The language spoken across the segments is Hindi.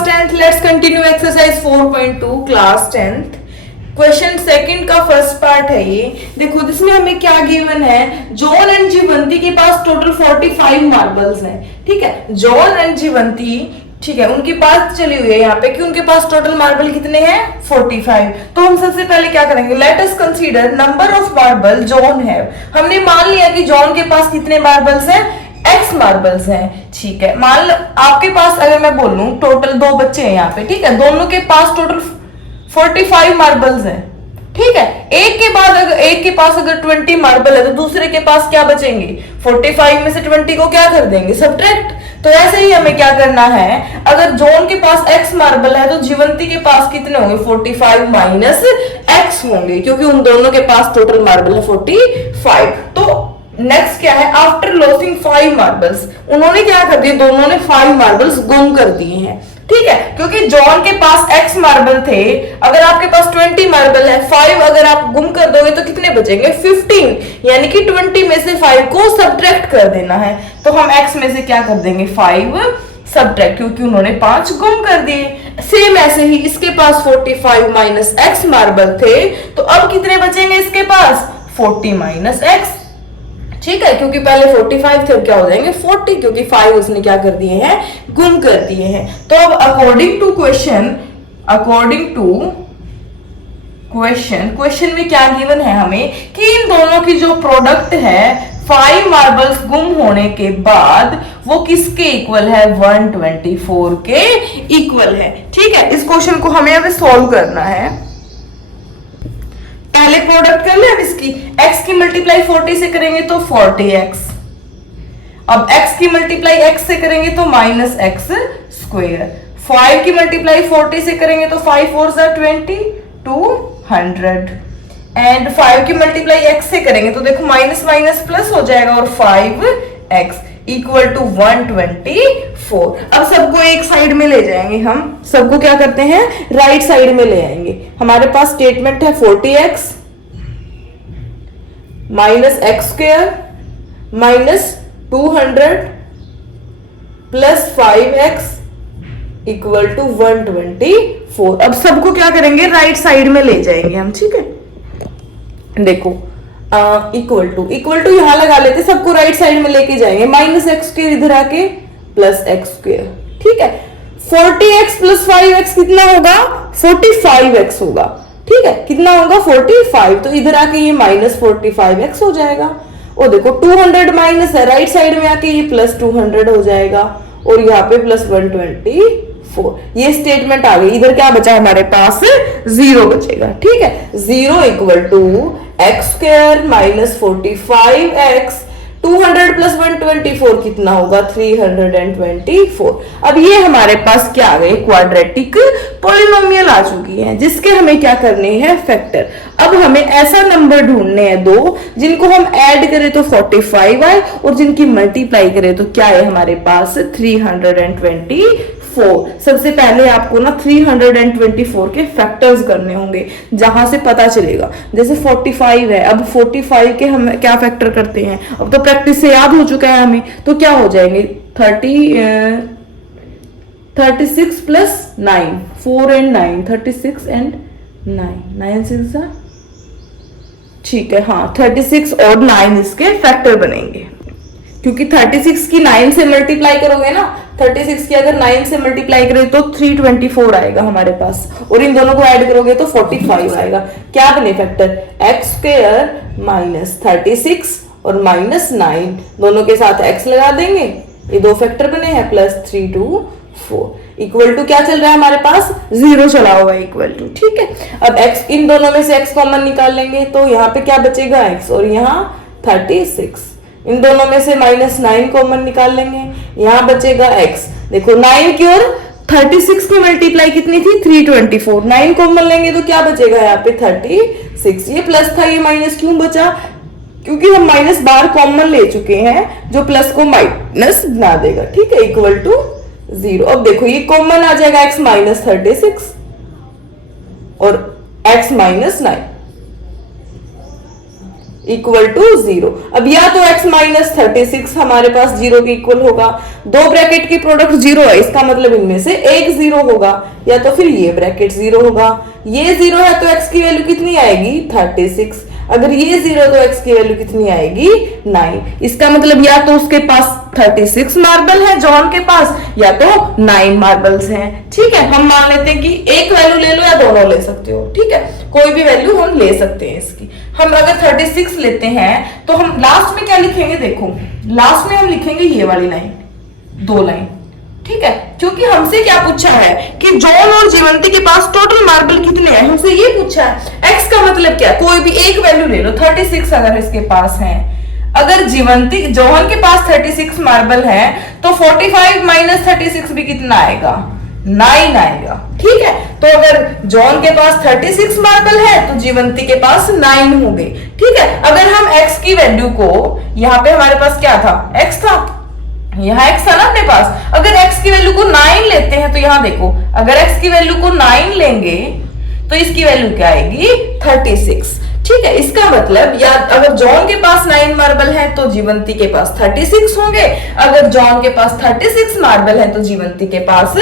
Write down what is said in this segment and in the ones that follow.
Class 10th, let's continue exercise 4.2 class 10th। Question second का फर्स्ट पार्ट है ये। देखो इसमें हमें क्या गिवन है, जॉन एंड जीवंती के पास टोटल 45 मार्बल्स हैं। ठीक है, जॉन एंड जीवंती, ठीक है, उनकी बात चली हुई है यहाँ पे कि उनके पास टोटल मार्बल कितने हैं, 45। तो हम सबसे पहले क्या करेंगे, let us consider number of marble John have. हमने मान लिया कि जॉन के पास कितने मार्बल्स हैं, एक्स मार्बल्स हैं। ठीक है, मान लो आपके पास, अगर मैं बोलूं टोटल 2 बच्चे हैं यहाँ पे, ठीक है, दोनों के पास टोटल 45 मार्बल्स हैं। ठीक है, एक के बाद अगर एक के पास अगर 20 मार्बल है तो दूसरे के पास क्या बचेंगे, 45 में से 20 को क्या कर देंगे, सब्ट्रैक्ट। तो ऐसे ही हमें क्या करना है, अगर जॉन के पास एक्स मार्बल है तो जीवंती के पास कितने होंगे, 45 माइनस एक्स होंगे, क्योंकि उन दोनों के पास टोटल मार्बल है 45। तो नेक्स्ट क्या है, आफ्टर लॉसिंग 5 मार्बल्स, उन्होंने क्या कर दिया, दोनों ने 5 मार्बल्स गुम कर दिए हैं। ठीक है, क्योंकि जॉन के पास एक्स मार्बल थे, अगर आपके पास 20 मार्बल है, 5 अगर आप गुम कर दोगे तो कितने बचेंगे, 15, यानी कि 20 में से 5 को सब्ट्रैक्ट कर देना है। तो हम एक्स में से क्या कर देंगे, 5 सब्ट्रैक्ट, क्योंकि उन्होंने 5 गुम कर दिए। सेम ऐसे ही इसके पास 45 माइनस एक्स मार्बल थे, तो अब कितने बचेंगे इसके पास, 40 माइनस एक्स। ठीक है, क्योंकि पहले 45 थे, क्या हो जाएंगे 40, क्योंकि 5 उसने क्या कर दिए हैं, गुम कर दिए हैं। तो अब अकॉर्डिंग टू क्वेश्चन में क्या गिवन है हमें कि इन दोनों की जो प्रोडक्ट है 5 मार्बल्स गुम होने के बाद वो किसके इक्वल है, 124 के इक्वल है। ठीक है, इस क्वेश्चन को हमें अब सॉल्व करना है। पहले प्रोडक्ट कर ले अब इसकी, x की मल्टीप्लाई 40 से करेंगे तो 40x, अब x की मल्टीप्लाई x से करेंगे तो माइनस एक्स स्क्वायर, 5 की मल्टीप्लाई 40 से करेंगे तो 5 4 20 200, एंड 5 की मल्टीप्लाई x से करेंगे तो देखो माइनस माइनस प्लस हो जाएगा और 5x इक्वल टू 124। अब सबको एक साइड में ले जाएंगे, हम सबको क्या करते हैं, राइट साइड में ले आएंगे। हमारे पास स्टेटमेंट है 40x minus x square minus 200 plus 5x equal to 124। अब सबको क्या करेंगे, राइट साइड में ले जाएंगे हम। ठीक है, देखो इक्वल टू यहां लगा लेते, सबको राइट साइड में लेके जाएंगे, माइनस एक्स स्क्वायर इधर आके प्लस एक्स स्क्वायर। ठीक है, 40x प्लस 5x कितना होगा, 45x होगा। ठीक है, कितना होगा 45, तो इधर आके ये माइनस 45x हो जाएगा। और देखो 200 माइनस है, राइट साइड में आके ये प्लस 200 हो जाएगा, और यहाँ पे प्लस 124। ये स्टेटमेंट आ गई। इधर क्या बचा हमारे पास, 0 बचेगा। ठीक है, 0 equal to x square minus 45x, 200 plus 124 कितना होगा, 324। अब ये हमारे पास क्या आ गए, क्वाड्रेटिक पॉलिनोमियल आ चुकी है, जिसके हमें क्या करने हैं, फैक्टर। अब हमें ऐसा नंबर ढूंढने हैं 2 जिनको हम ऐड करें तो 45 आए, और जिनकी मल्टीप्लाई करें तो क्या है हमारे पास, 324। सबसे पहले आपको ना 324 के फैक्टर्स करने होंगे, जहां से पता चलेगा। जैसे 45 है, अब 45 के हम क्या फैक्टर करते हैं, अब तो प्रैक्टिस से याद हो चुका है हमें, तो क्या हो जाएंगे 36 प्लस 9, 4 एंड 9, 36 एंड 9 6 ठीक है, हाँ 36 और 9 इसके फैक्टर बनेंगे, क्योंकि 36 की 9 से मल्टीप्लाई करोगे ना, 36 की अगर 9 से मल्टीप्लाई करें तो 324 आएगा हमारे पास, और इन दोनों को ऐड करोगे तो 45 आएगा। क्या बने फैक्टर, एक्स स्क्वायर माइनस 36 और माइनस 9, दोनों के साथ x लगा देंगे, ये 2 फैक्टर बने हैं, प्लस 324 इक्वल टू क्या चल रहा है हमारे पास, 0 चला हुआ है, इक्वल टू। ठीक है, अब x, इन दोनों में से x कॉमन निकाल लेंगे तो यहाँ पे क्या बचेगा, x, और यहाँ 36, इन दोनों में से माइनस 9 कॉमन निकाल लेंगे, यहाँ बचेगा x। देखो 9 की और 36 की मल्टीप्लाई कितनी थी, 324, 9 कॉमन लेंगे तो क्या बचेगा यहाँ पे 36। ये प्लस था, ये माइनस क्यों बचा, क्योंकि हम माइनस बार कॉमन ले चुके हैं, जो प्लस को माइनस बना देगा। ठीक है, इक्वल टू 0। अब देखो ये कॉमन आ जाएगा, x माइनस 36 और x माइनस 9 इक्वल टू 0। अब या तो x माइनस 36 हमारे पास 0 के इक्वल होगा, दो ब्रैकेट की प्रोडक्ट 0 है, इसका मतलब इनमें से एक 0 होगा, या तो फिर ये ब्रैकेट 0 होगा। ये 0 है तो x की वैल्यू कितनी आएगी 36, अगर ये 0 तो x की वैल्यू कितनी आएगी 9। इसका मतलब या तो उसके पास 36 मार्बल है जॉन के पास, या तो 9 मार्बल्स हैं। ठीक है, हम मान लेते हैं कि एक वैल्यू ले लो या दोनों ले सकते हो। ठीक है, कोई भी वैल्यू हम ले सकते हैं इसकी। हम अगर 36 लेते हैं तो हम लास्ट में क्या लिखेंगे, देखो लास्ट में हम लिखेंगे ये वाली लाइन, 2 लाइन। ठीक है, क्योंकि हमसे क्या पूछा है कि जॉन और जीवंती के पास टोटल मार्बल कितने हैं, हमसे ये पूछा है। x का मतलब क्या, कोई भी एक वैल्यू ले लो, 36 अगर इसके पास है, अगर जीवंती जॉन के पास 36 मार्बल है तो 45 माइनस 36 भी कितना आएगा 9 आएगा। ठीक है, तो अगर जॉन के पास 36 मार्बल है तो जीवंती के पास 9 होंगे। ठीक है, अगर हम x की वैल्यू को, यहाँ पे हमारे पास क्या था x था, यहाँ x था ना अपने पास, अगर x की वैल्यू को 9 लेते हैं तो यहाँ देखो, अगर x की वैल्यू को 9 लेंगे तो इसकी वैल्यू क्या आएगी 36। ठीक है, इसका मतलब या अगर जॉन के पास 9 मार्बल है तो जीवंती के पास 36 होंगे, अगर जॉन के पास 36 मार्बल है तो जीवंती के पास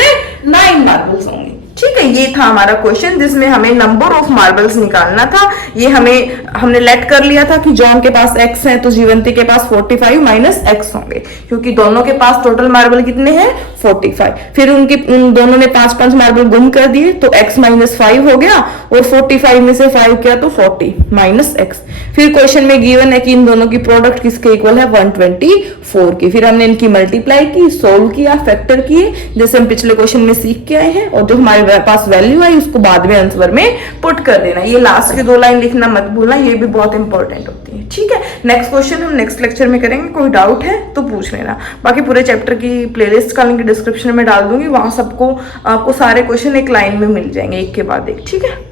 9 मार्बल्स होंगे। ठीक है, ये था हमारा क्वेश्चन जिसमें हमें नंबर ऑफ मार्बल्स निकालना था। ये हमने लेट कर लिया था कि जॉन के पास x है तो जीवंती के पास 45 माइनस x होंगे, क्योंकि दोनों के पास टोटल मार्बल कितने हैं 45। फिर उन दोनों ने 5-5 मार्बल गुम कर दिए तो x माइनस 5 हो गया, और 45 में से 5 किया तो 40 माइनस x। फिर क्वेश्चन में गिवन है कि इन दोनों की प्रोडक्ट किसके इक्वल है 124 की। फिर हमने इनकी मल्टीप्लाई की, सोल्व किया, फैक्टर किए, जैसे हम पिछले क्वेश्चन में सीख के आए हैं, और जो हमारे पास वैल्यू आई उसको बाद में आंसर में पुट कर देना। ये लास्ट की 2 लाइन लिखना मत भूलना, ये भी बहुत इंपॉर्टेंट होती है। ठीक है, नेक्स्ट क्वेश्चन हम नेक्स्ट लेक्चर में करेंगे, कोई डाउट है तो पूछ लेना। बाकी पूरे चैप्टर की प्लेलिस्ट का लिंक डिस्क्रिप्शन में डाल दूंगी, वहां आपको सारे क्वेश्चन एक लाइन में मिल जाएंगे, एक के बाद एक। ठीक है।